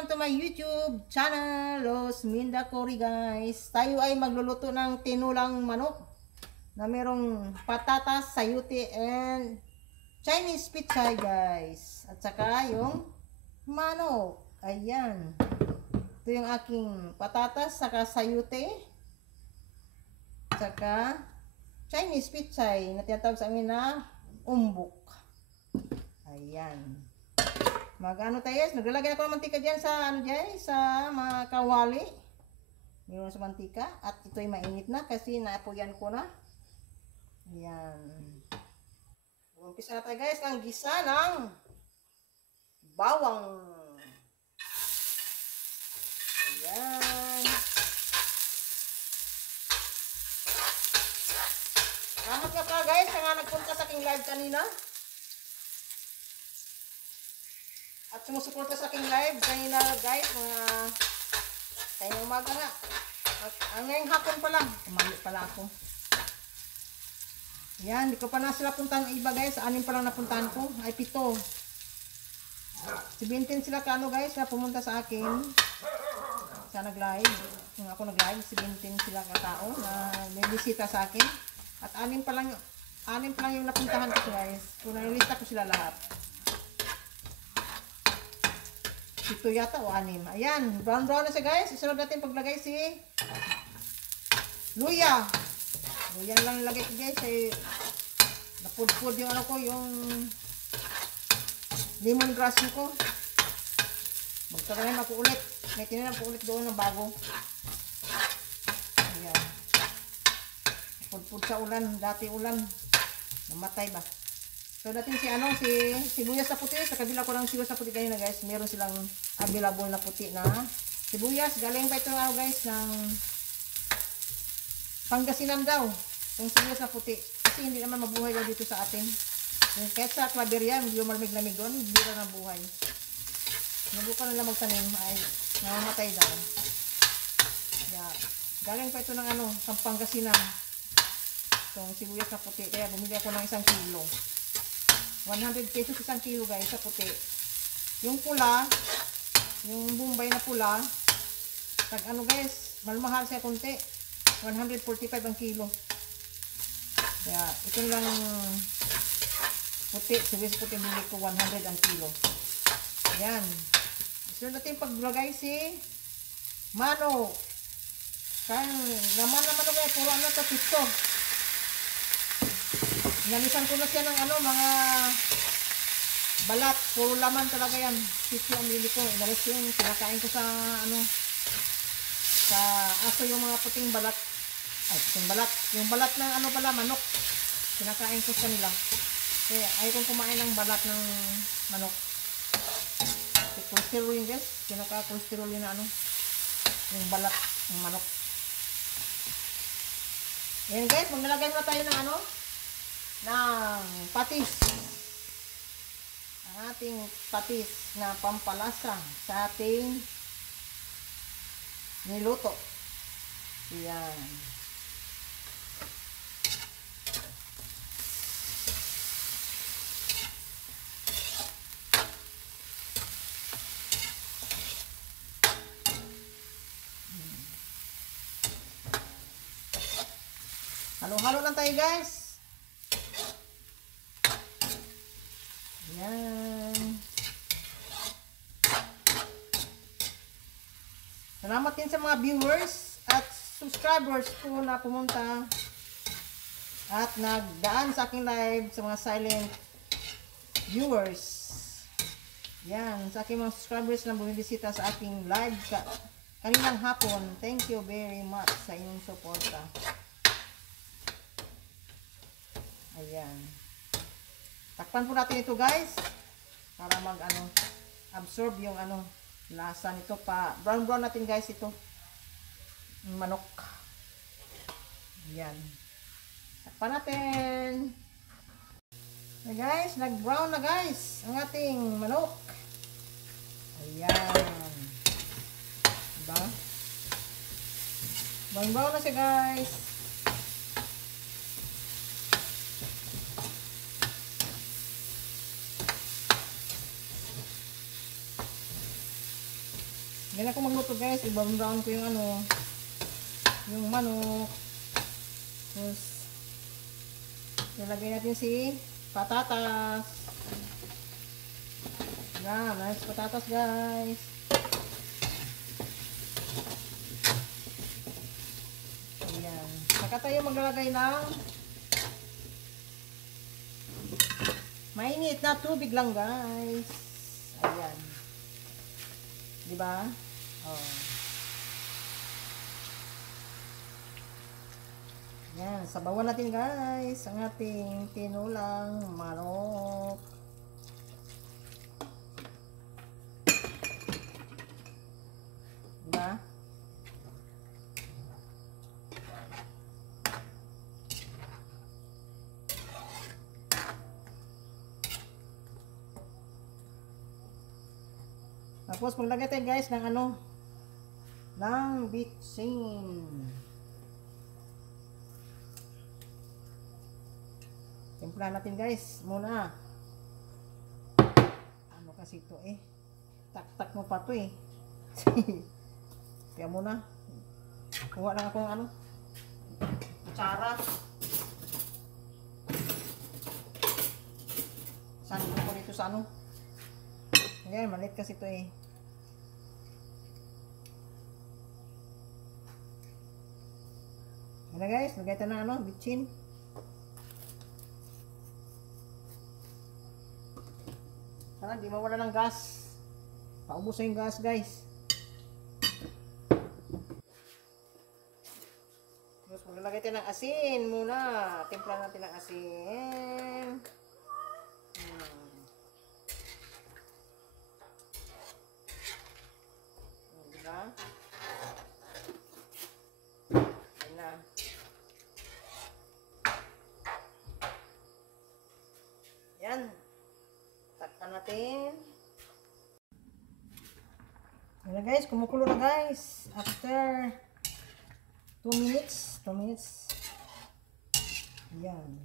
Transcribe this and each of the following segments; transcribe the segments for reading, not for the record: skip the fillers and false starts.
Welcome to my YouTube channel, Los Minda Cory guys. Tayo ay magluluto ng tinulang manok na merong patatas, sayuti, and Chinese pizza guys. At saka yung manok. Ayan. Ito yung aking patatas, saka sayuti, saka Chinese pizza na tinatawag sa amin na umbok. Ayan. Mag-ano tayo, naglalagay ako ng mantika dyan sa sa mga kawali. Mayroon sa mantika. At ito ay mainit na kasi naapoyan ko na. Ayan. Umpisa na tayo guys, ang gisa ng bawang. Ayan. Salamat nga pala guys, na nga nagpunta sa aking live kanina. At sumusuporta sa aking live kanina guys, kaya umaga nga. At ngayong hapon pa lang, kumali pala ako. Yan, hindi ko pa na sila puntahan ng iba guys, 6 pa lang napuntahan ko, ay 7. 17 sila kaano guys, na pumunta sa akin. Sa nag-live, kung ako nag-live, 17 sila katao na may bisita sa akin. At 6 pa lang yung napuntahan ko guys, kung nalilista ko sila lahat. Ito yata o 6. Ayan, brown na siya guys. Isunod natin paglagay si luya. Luya lang nilagay ko guys. Ay napudpud yung ano ko, yung lemongrass ko. Magtarahin ako ulit. May tinanan ko ulit doon ng bago. Ayan. Napudpud sa ulan. Dati ulan. Namatay ba? So natin si sibuyas na puti. Sa kabila ko lang sibuyas na puti kanina guys. Meron silang available na puti na sibuyas. Galing pa ito guys ng Pangasinan daw. Yung sibuyas na puti. Kasi hindi naman mabuhay daw dito sa atin. Kahit sa Claveria, hindi yung malamig-lamig doon. Hindi na nabuhay. Nabukan nila magtanim ay namamatay daw. Yeah. Galing pa ito ng Pangasinan. Itong sibuyas na puti. Kaya bumili ako ng 1 kilo. 100 pesos 1 kilo guys sa puti. Yung pula, yung Bombay na pula, tag guys, malmahal siya konti. 145 ang kilo. Kaya ito lang puti, sibuyas puti bili ko 100 ang kilo. Ayan. So natin paglagay si mano. Kan naman guys, puro to pito. Nalisan ko na siya ng mga balat. Puro laman talaga yan. Sisi ang bili ko. Inalis yung kinakain ko sa sa aso yung mga puting balat. Ay, puting balat. Yung balat ng manok. Kinakain ko sa nila. Kaya ayaw kong kumain ng balat ng manok. Cholesterol yun guys. Kinaka-cholesterol yun na yung balat ng manok. Ayan guys, maglalagay muna tayo ng ng patis. Ang ating patis na pampalasa sa ating niluto. Ayan. Halo-halo lang tayo guys. Ayan. Salamat din sa mga viewers at subscribers ko na pumunta at nagdaan sa aking live, sa mga silent viewers. Yan, sa aking mga subscribers na bumibisita sa aking live kaninang hapon. Thank you very much sa inyong suporta. Ayan. Takpan po natin ito guys para absorb yung lasa nito pa. Brown natin guys ito. Manok. Ayan. Takpan natin. Na guys, nag-brown na guys ang ating manok. Ayan. Diba? Brown na siya guys. Ganyan ako magluto guys. I-brown ko yung ano, yung manok. Tapos, nilagay natin si patatas. Yan, nice patatas guys. Ayan. Saka tayo maglalagay ng mainit na tubig lang guys. Ayan. Diba? Oh. Yan, sabawan natin guys ang ating tinulang manok. Diba? Tapos maglagay tayo guys ng ano, ng bitsin. Timplahan natin guys muna. Ano kasi ito eh, tak-tak mo pa to eh. Kaya muna kuha lang ako ng ano, kutsara. Saan ko dito sa ano. Ayan, maliit kasi ito eh. Ayan guys, lagay tayo ng ano, bitsin. Sana di mawala ng gas. Paubos na yung gas guys. Tapos maglalagay tayo ng asin muna. Timpla natin ng asin. Diba? Ayan na. Yan. Takpan natin. Ayan na guys, kumukulo na guys. After 2 minutes. 2 minutes. Ayan.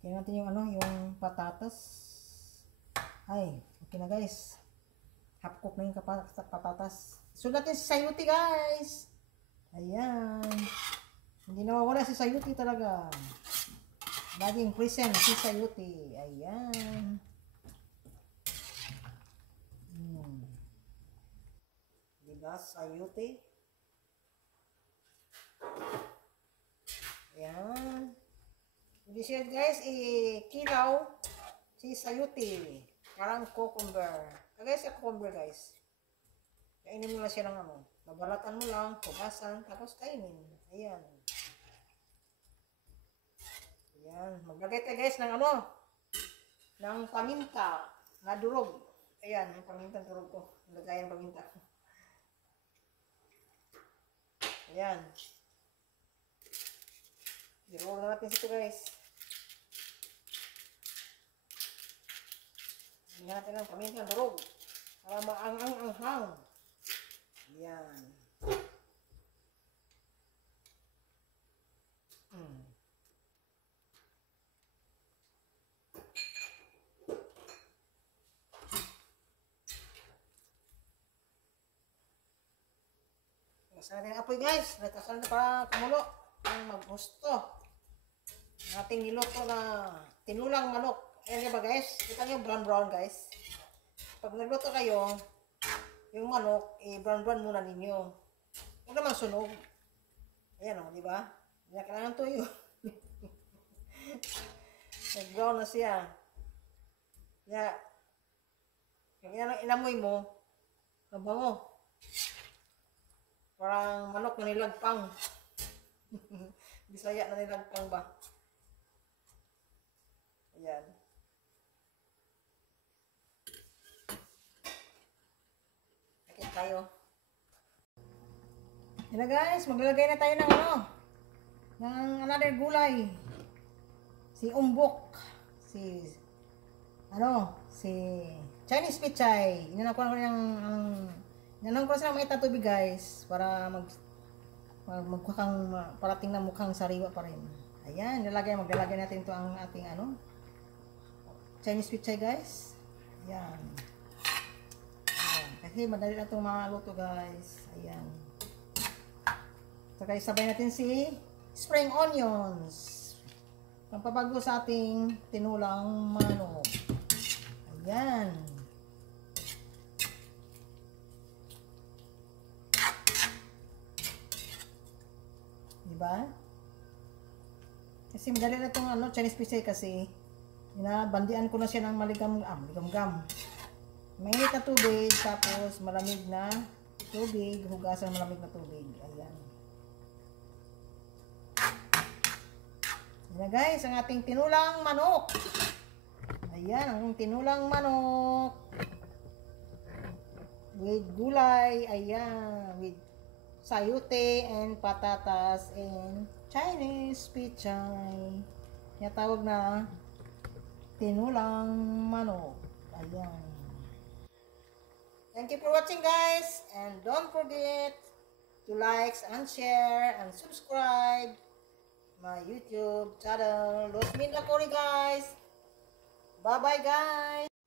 Tingnan natin yung ano, yung patatas. Ay, okay na guys. Half cook na yung patatas. So natin si sayuti guys. Ayan. Hindi nawawala si sayuti talaga. Laging present si sayuti. Ayan. Diba sayuti? Ayan. Hindi siya guys kilaw si sayuti. Parang cucumber. Kagaya sa cucumber guys. Kainin mo lang siya ng ano. Mabalatan mo lang, pugasan, tapos kainin. Ayan. Ayan. Maglagay tayo guys ng ano. Ng paminta na durog. Ayan, yung paminta durog ko. Lagay ang paminta. Ayan. I-roll na natin ito guys. Lagyan natin ang paminta durog. Para maangang-anghang. Ayan. Latasan natin ang apoy guys. Latasan na para kumulo. Ang maggusto. Ang ating niluto na tinulang manok. Ayan ba guys? Kita nyo brown guys. Pag nagluto kayo, yung manok, brown muna ninyo. Huwag naman sunog. Ayan o, di ba? Hindi na kailangan tuyo. Nag-brown na siya. Kaya, yung inamoy mo, nabango. Parang manok na nilagpang. Bisaya na nilagpang ba? Ayan. Akit tayo. Yan na guys, maglalagay na tayo ng ano, ng another gulay. Si umbok. Si Chinese pichay. Inanak ko na Nanong ko sila may tubig guys para magmukhang parating na mukhang sariwa pa rin. Ayan, maglalagay natin ito ang ating ano Chinese pichay guys. Ayan. Ayan. Kasi Okay, madali na itong mga luto guys. Ayan. Saka isabay natin si spring onions. Pampabago sa ating tinulang manok. Ayan. Diba? Kasi madali na itong Chinese pizza kasi bandian ko na siya ng maligam-gam. Mainit na tubig, tapos malamig na tubig, hugasan malamig na tubig. Ayan. Ayan na guys, ang ating tinulang manok. Ayan, ang tinulang manok. With gulay, ayan, with sayote and patatas and Chinese pichay. Yung tawag na tinulang manok. Ayan. Thank you for watching guys, and don't forget to like and share and subscribe my YouTube channel. Los Minda Kori guys. Bye bye guys.